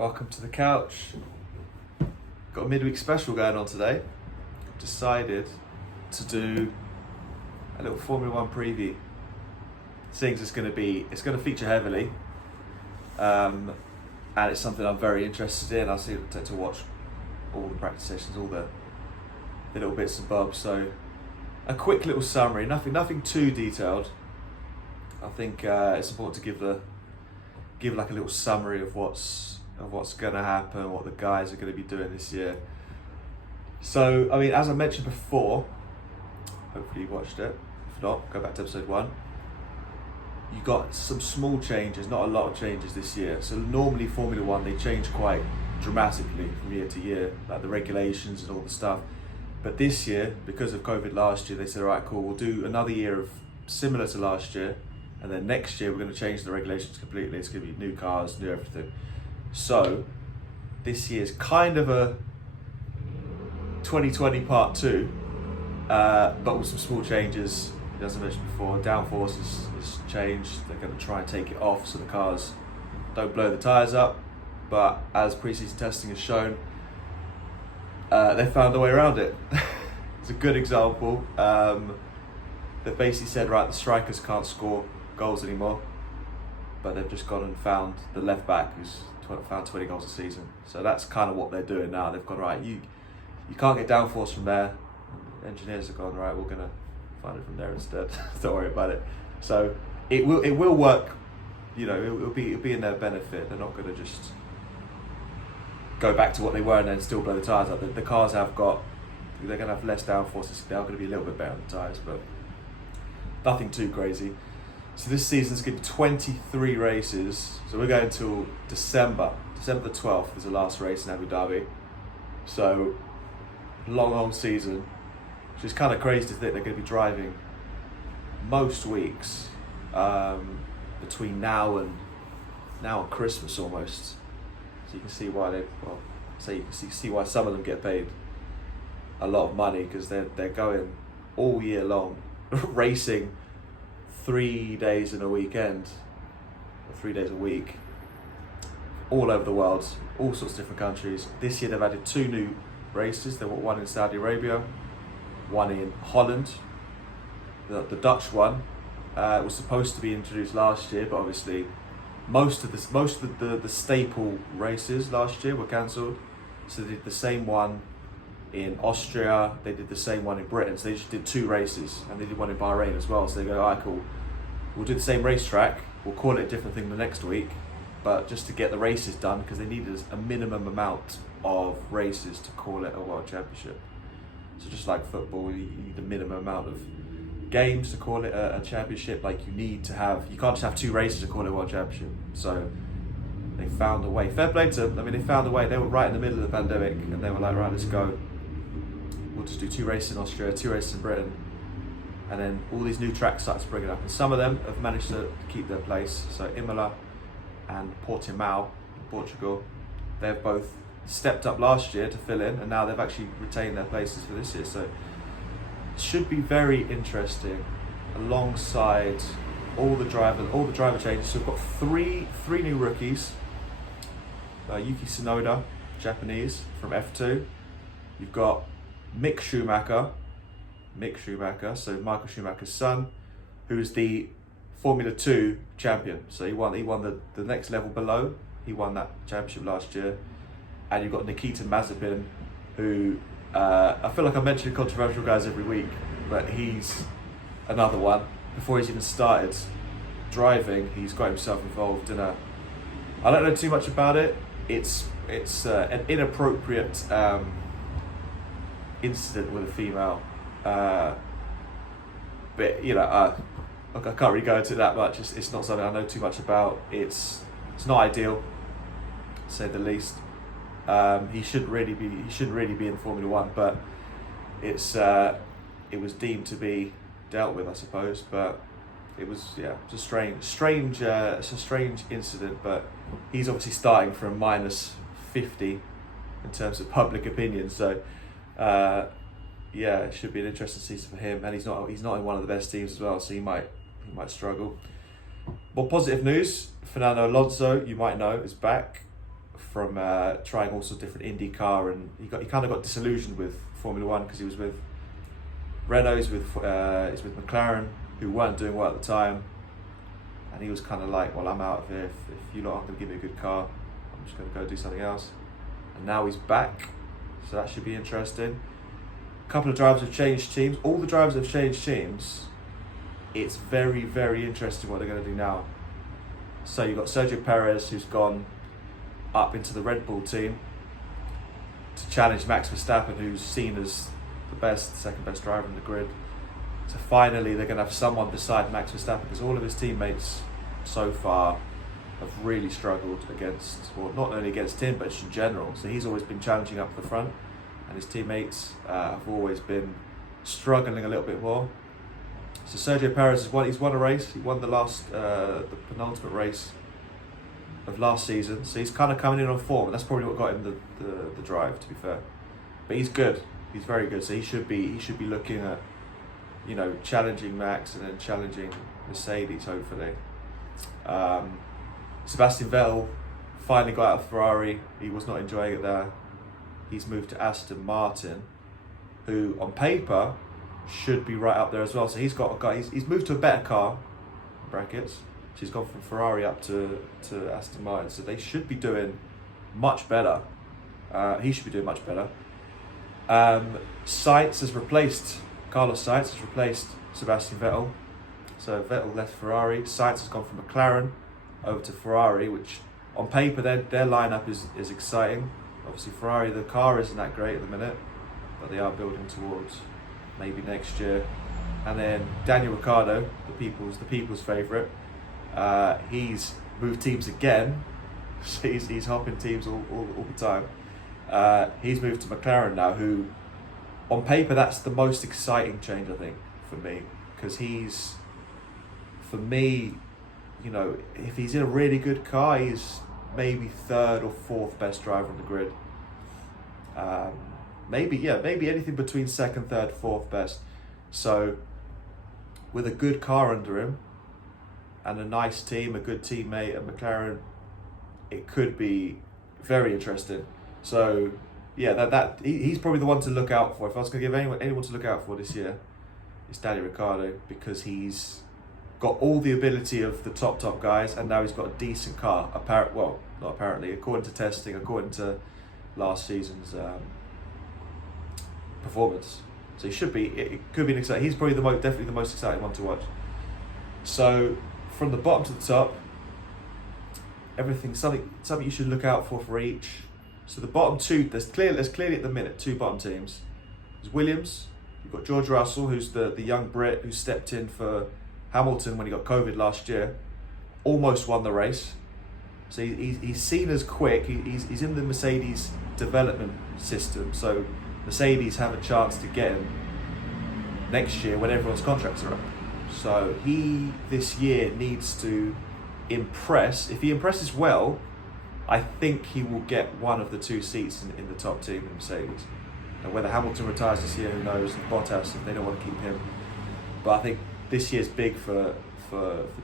Welcome to the couch. Got a midweek special going on today. Decided to do a little Formula One preview. Seeing as it's going to feature heavily, and it's something I'm very interested in. I see to watch all the practice sessions, all the little bits and bobs. So, a quick little summary. Nothing too detailed. I think it's important to give like a little summary of what's going to happen, what the guys are going to be doing this year. So, I mean, as I mentioned before, hopefully you watched it. If not, go back to episode 1. You got some small changes, not a lot of changes this year. So normally Formula One, they change quite dramatically from year to year, like the regulations and all the stuff. But this year, because of COVID last year, they said, all right, cool, we'll do another year of similar to last year. And then next year, we're going to change the regulations completely. It's going to be new cars, new everything. So this year's kind of a 2020 part 2, but with some small changes. As I mentioned before, downforce is changed. They're going to try and take it off so the cars don't blow the tyres up. But as pre-season testing has shown, they found a way around it. It's a good example. They basically said, right, the strikers can't score goals anymore, but they've just gone and found the left back who's found 20 goals a season. So that's kind of what they're doing now. They've gone, right, you can't get downforce from there. Engineers have gone, right, we're going to find it from there instead. Don't worry about it. So it will work. You know, it'll be in their benefit. They're not going to just go back to what they were and then still blow the tyres up. The cars they're going to have less downforce. They're going to be a little bit better on the tyres, but nothing too crazy. So this season's going to be 23 races. So we're going till December. December the 12th is the last race in Abu Dhabi. So long season, which is kind of crazy to think they're going to be driving most weeks between now and Christmas almost. So you can see why you can see why some of them get paid a lot of money, because they're going all year long, racing 3 days in a weekend, or 3 days a week, all over the world, all sorts of different countries. This year they've added 2 new races. There were one in Saudi Arabia, one in Holland. The Dutch one was supposed to be introduced last year, but obviously most of the staple races last year were cancelled. So they did the same one in Austria, they did the same one in Britain. So they just did 2 races, and they did one in Bahrain as well. So they go, alright, cool, we'll do the same racetrack, we'll call it a different thing the next week, but just to get the races done, because they needed a minimum amount of races to call it a world championship. So just like football, you need a minimum amount of games to call it a championship. Like you can't just have 2 races to call it a world championship. So they found a way. Fair play to them. I mean, they found a way. They were right in the middle of the pandemic, and they were like, right, let's go. We'll just do 2 races in Austria, 2 races in Britain, and then all these new tracks started springing up. And some of them have managed to keep their place. So Imola and Portimao in Portugal, they've both stepped up last year to fill in, and now they've actually retained their places for this year. So it should be very interesting, alongside all the driver changes. So we've got three new rookies. Yuki Tsunoda, Japanese, from F2. You've got Mick Schumacher, so Michael Schumacher's son, who's the Formula 2 champion. So he won the next level below. He won that championship last year. And you've got Nikita Mazepin, who I feel like I mention controversial guys every week, but he's another one. Before he's even started driving, he's got himself involved in I don't know too much about it. It's an inappropriate incident with a female, but you know, I can't really go into it that much. It's not something I know too much about. It's not ideal, to say the least. He shouldn't really be in Formula One, but it was deemed to be dealt with, I suppose. But it's a strange incident. But he's obviously starting from -50 in terms of public opinion. So it should be an interesting season for him. And he's not in one of the best teams as well, so he might struggle. More positive news: Fernando Alonso, you might know, is back from trying all sorts of different IndyCar, and he kind of got disillusioned with Formula One because he was with Renault, he's with McLaren, who weren't doing well at the time, and he was kind of like, well, I'm out of here. If you lot aren't going to give me a good car, I'm just going to go do something else. And now he's back, so that should be interesting. A couple of drivers have changed teams. All the drivers have changed teams. It's very, very interesting what they're going to do now. So you've got Sergio Perez, who's gone up into the Red Bull team to challenge Max Verstappen, who's seen as the second best driver in the grid. So finally they're going to have someone beside Max Verstappen, because all of his teammates so far have really struggled against, well, not only against him, but just in general. So he's always been challenging up the front, and his teammates have always been struggling a little bit more. So Sergio Perez he's won a race. He won the penultimate race of last season. So he's kind of coming in on form, and that's probably what got him the drive, to be fair. But he's good. He's very good. So he should be looking at, challenging Max and then challenging Mercedes, hopefully. Sebastian Vettel finally got out of Ferrari. He was not enjoying it there. He's moved to Aston Martin, who on paper should be right up there as well. So he's moved to a better car, brackets. So he's gone from Ferrari up to Aston Martin. So they should be doing much better. He should be doing much better. Carlos Sainz has replaced Sebastian Vettel. So Vettel left Ferrari. Sainz has gone from McLaren over to Ferrari, which on paper their lineup is exciting. Obviously Ferrari, the car isn't that great at the minute, but they are building towards maybe next year. And then Daniel Ricciardo, the people's favourite, he's moved teams again. So he's hopping teams all the time. He's moved to McLaren now, who on paper that's the most exciting change, I think, for me, because he's, for me, if he's in a really good car, he's maybe third or fourth best driver on the grid. Maybe anything between second, third, fourth best. So with a good car under him and a nice team, a good teammate at McLaren, it could be very interesting. So yeah, he's probably the one to look out for. If I was going to give anyone to look out for this year, it's Daniel Ricciardo, because he's got all the ability of the top guys, and now he's got a decent car. Not apparently, according to testing, according to last season's performance. So it could be an exciting. He's probably definitely the most exciting one to watch. So from the bottom to the top, everything, something you should look out for each. So the bottom two, there's clearly at the minute two bottom teams. There's Williams. You've got George Russell, who's the young Brit who stepped in for Hamilton when he got COVID last year. Almost won the race. So he's seen as quick. He's in the Mercedes development system. So Mercedes have a chance to get him next year when everyone's contracts are up. So he this year needs to impress. If he impresses well, I think he will get one of the two seats in the top team in Mercedes. And whether Hamilton retires this year, who knows? And Bottas, if they don't want to keep him. But I think this year's big for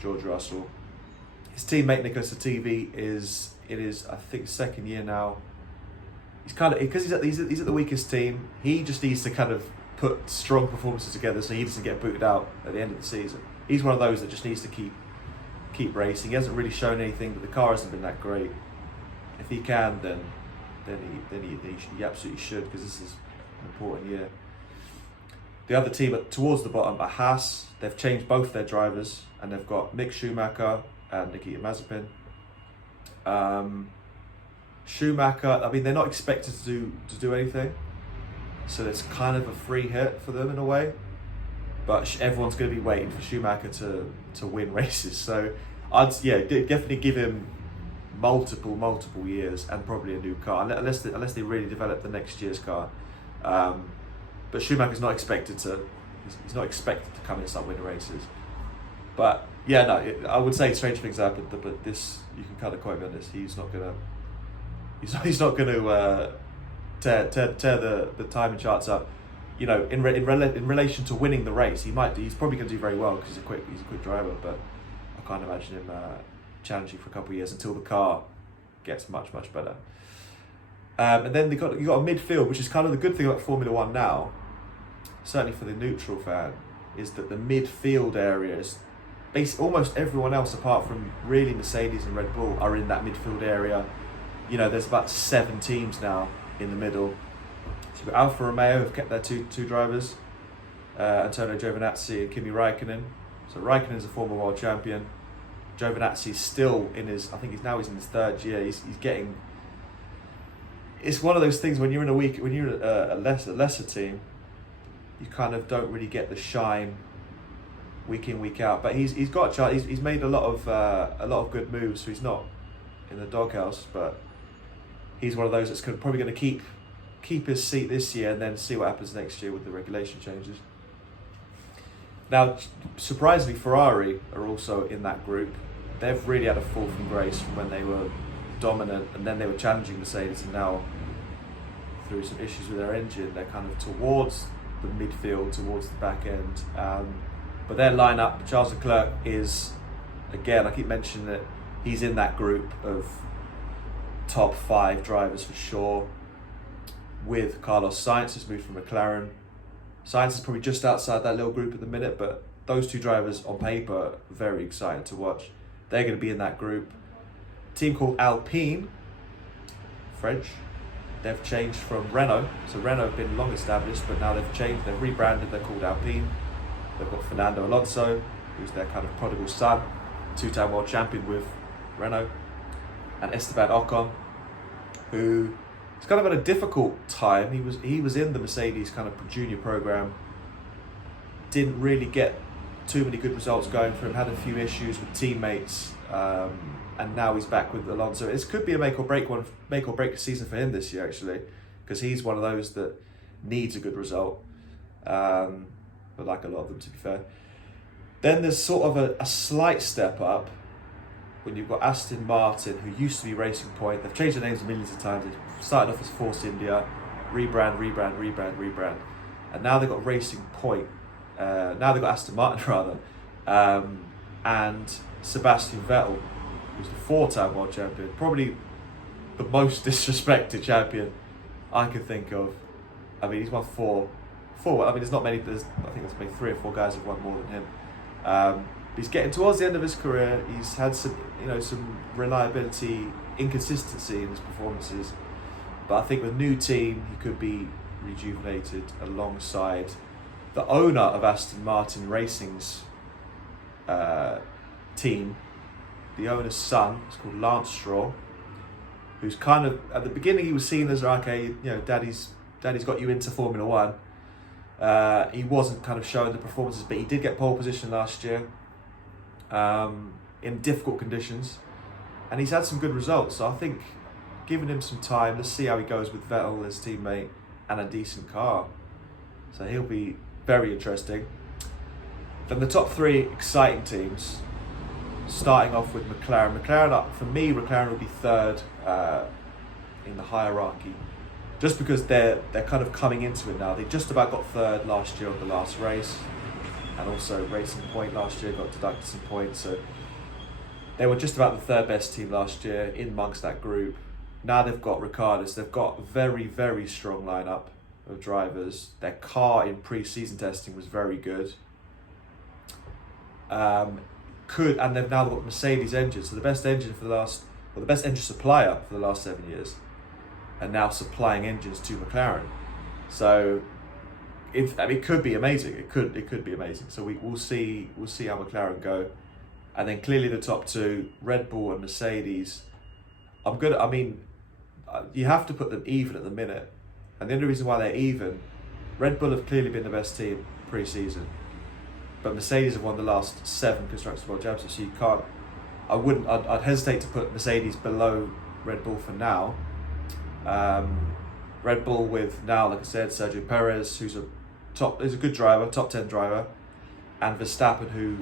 George Russell. His teammate Nicholas Latifi is I think second year now. He's kind of, because he's at the weakest team. He just needs to kind of put strong performances together so he doesn't get booted out at the end of the season. He's one of those that just needs to keep racing. He hasn't really shown anything, but the car hasn't been that great. If he can, then he absolutely should, because this is an important year. The other team towards the bottom are Haas. They've changed both their drivers, and they've got Mick Schumacher and Nikita Mazepin. Schumacher, I mean, they're not expected to do anything, so it's kind of a free hit for them in a way. But everyone's going to be waiting for Schumacher to win races. So I'd definitely give him multiple years and probably a new car, unless they really develop the next year's car. But Schumacher's not expected to. He's not expected to come in and start winning races. But yeah, no, I would say strange things happened. But this, you can kind of quote me on this. He's not gonna tear the timing charts up. In relation to winning the race, he's probably going to do very well because he's a quick driver. But I can't imagine him challenging for a couple of years until the car gets much better. And then you got a midfield, which is kind of the good thing about Formula One now, certainly for the neutral fan, is that the midfield area is basically almost everyone else apart from really Mercedes and Red Bull are in that midfield area. You know, there's about 7 teams now in the middle. So Alfa Romeo have kept their two drivers, Antonio Giovinazzi and Kimi Räikkönen. So Räikkönen's a former world champion. Giovinazzi's still in his, I think he's in his 3rd year. He's getting. It's one of those things when you're in a lesser team, you kind of don't really get the shine week in, week out. But he's got a chance. He's made a lot of good moves. So he's not in the doghouse, but he's one of those that's probably going to keep his seat this year and then see what happens next year with the regulation changes. Now, surprisingly, Ferrari are also in that group. They've really had a fall from grace from when they were dominant, and then they were challenging Mercedes, and now through some issues with their engine, they're kind of towards the midfield, towards the back end. But their lineup, Charles Leclerc is, again, I keep mentioning it, he's in that group of top 5 drivers for sure, with Carlos Sainz, who's moved from McLaren. Sainz is probably just outside that little group at the minute, but those 2 drivers on paper are very exciting to watch. They're going to be in that group. A team called Alpine, French, they've changed from Renault. So Renault have been long established, but now they've changed, they've rebranded, they're called Alpine. They've got Fernando Alonso, who's their kind of prodigal son, 2-time world champion with Renault, and Esteban Ocon, who has kind of had a difficult time. He was in the Mercedes kind of junior program, didn't really get too many good results going for him, had a few issues with teammates, and now he's back with Alonso. It could be a make or break season for him this year, actually, because he's one of those that needs a good result, but like a lot of them, to be fair. Then there's sort of a slight step up when you've got Aston Martin, who used to be Racing Point. They've changed their names millions of times. They started off as Force India, rebrand, and now they've got Racing Point. Now they've got Aston Martin rather, and Sebastian Vettel, who's the 4-time world champion, probably the most disrespected champion I can think of. I mean, he's won four. I mean, there's not many. I think there's maybe 3 or 4 guys who've won more than him. He's getting towards the end of his career. He's had some reliability, inconsistency in his performances, but I think with a new team, he could be rejuvenated alongside the owner of Aston Martin Racing's team. The owner's son is called Lance Stroll, who's kind of, at the beginning he was seen as, okay, daddy's got you into Formula One. He wasn't kind of showing the performances, but he did get pole position last year in difficult conditions, and he's had some good results. So I think giving him some time, let's see how he goes with Vettel, his teammate, and a decent car. So he'll be very interesting. Then the top 3 exciting teams, starting off with McLaren. McLaren will be 3rd in the hierarchy, just because they're kind of coming into it now. They just about got 3rd last year on the last race, and also Racing Point last year got deducted some points. So they were just about the 3rd best team last year in amongst that group. Now they've got Ricciardo, so they've got a very, very strong lineup of drivers. Their car in pre-season testing was very good. And they've now got Mercedes engines, so the best engine supplier for the last 7 years, and now supplying engines to McLaren. So it could be amazing. It could be amazing. So we'll see how McLaren go, and then clearly the top 2, Red Bull and Mercedes. You have to put them even at the minute, and the only reason why they're even, Red Bull have clearly been the best team pre-season, but Mercedes have won the last 7 Constructors' World Championships, so you can't. I'd hesitate to put Mercedes below Red Bull for now. Red Bull with now, like I said, Sergio Perez, who's a good driver, top 10 driver, and Verstappen, who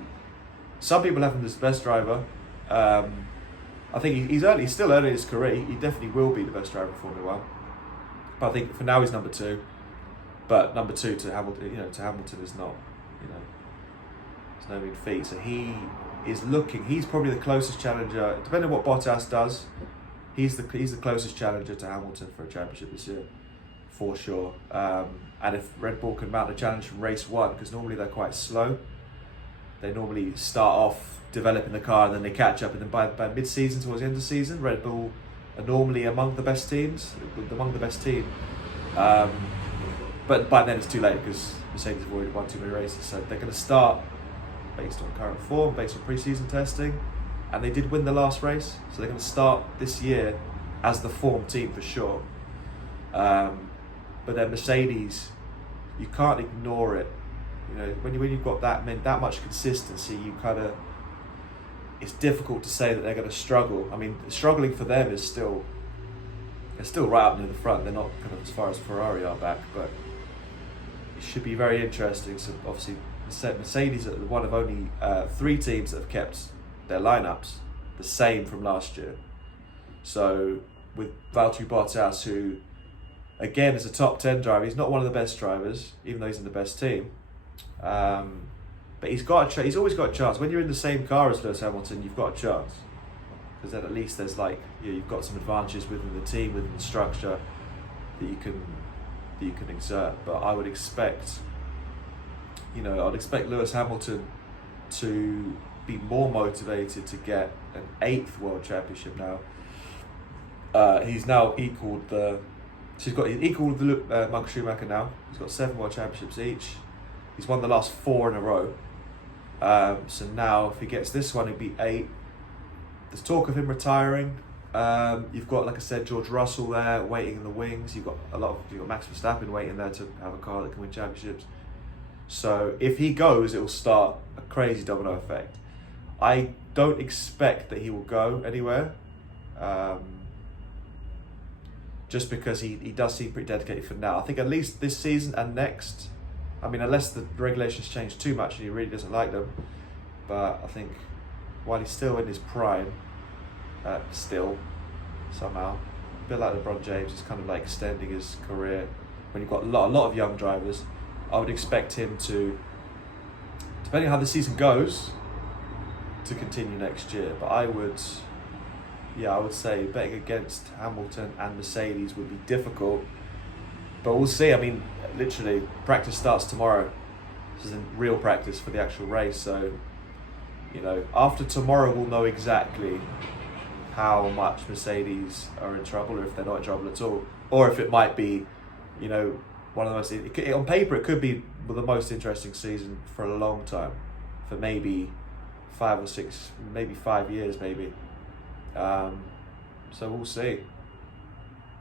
some people have him as the best driver. I think he's still early in his career. He definitely will be the best driver in Formula One. But I think for now he's number 2. But number 2 to Hamilton, is not, it's no mean feat. So he's probably the closest challenger, depending on what Bottas does. he's the closest challenger to Hamilton for a championship this year, for sure. And if Red Bull can mount a challenge from race one, because normally they're quite slow, they normally start off developing the car and then they catch up, and then by mid-season towards the end of the season, Red Bull are normally among the best team. But by then it's too late because Mercedes have already won too many races, so they're going to start based on current form, based on pre-season testing, and they did win the last race, so they're going to start this year as the form team for sure. But then Mercedes, you can't ignore it. You know, when you've got that much consistency, it's difficult to say that they're going to struggle. I mean, struggling for them is they're still right up near the front. They're not kind of as far as Ferrari are back, but it should be very interesting. So obviously, Mercedes are one of only 3 teams that have kept their lineups the same from last year. So with Valtteri Bottas, who again is a top 10 driver, he's not one of the best drivers, even though he's in the best team. But he's always got a chance. When you're in the same car as Lewis Hamilton, you've got a chance, because then at least there's you've got some advantages within the team, within the structure that you can exert. But I would expect, I'd expect Lewis Hamilton to be more motivated to get an 8th World Championship now. He's now equalled Michael Schumacher now. He's got 7 World Championships each. He's won the last 4 in a row. So now if he gets this one, it'd be 8. There's talk of him retiring. You've got, like I said, George Russell there waiting in the wings. You've got Max Verstappen waiting there to have a car that can win championships. So if he goes, it will start a crazy domino effect. I don't expect that he will go anywhere. Just because he does seem pretty dedicated for now. I think at least this season and next. I mean, unless the regulations change too much and he really doesn't like them. But I think while he's still in his prime, somehow, a bit like LeBron James, he's kind of like extending his career. When you've got a lot of young drivers, I would expect him to, depending on how the season goes, to continue next year. But I would say betting against Hamilton and Mercedes would be difficult. But we'll see. I mean, literally, practice starts tomorrow. This is real practice for the actual race. So, after tomorrow, we'll know exactly how much Mercedes are in trouble, or if they're not in trouble at all, or if it might be, one of the most. On paper, it could be the most interesting season for a long time, for maybe 5 or 6, maybe 5 years, maybe. So we'll see.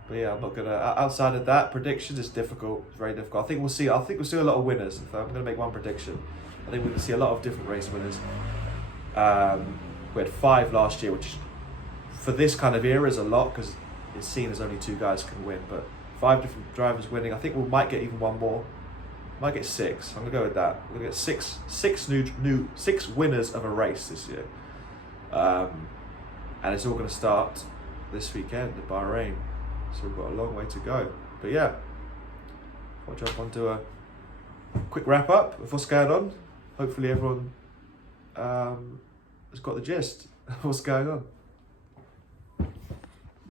But yeah, I'm not gonna. Outside of that, predictions is difficult. It's very difficult. I think we'll see a lot of winners. If I'm gonna make one prediction, I think we're gonna see a lot of different race winners. We had 5 last year, which for this kind of era is a lot because it's seen as only 2 guys can win. But 5 different drivers winning. I think we might get even one more. Might get 6. I'm gonna go with that. We're gonna get 6 winners of a race this year. And it's all gonna start this weekend at Bahrain. So we've got a long way to go. But yeah, I'll jump onto a quick wrap up of what's going on. Hopefully everyone has got the gist of what's going on.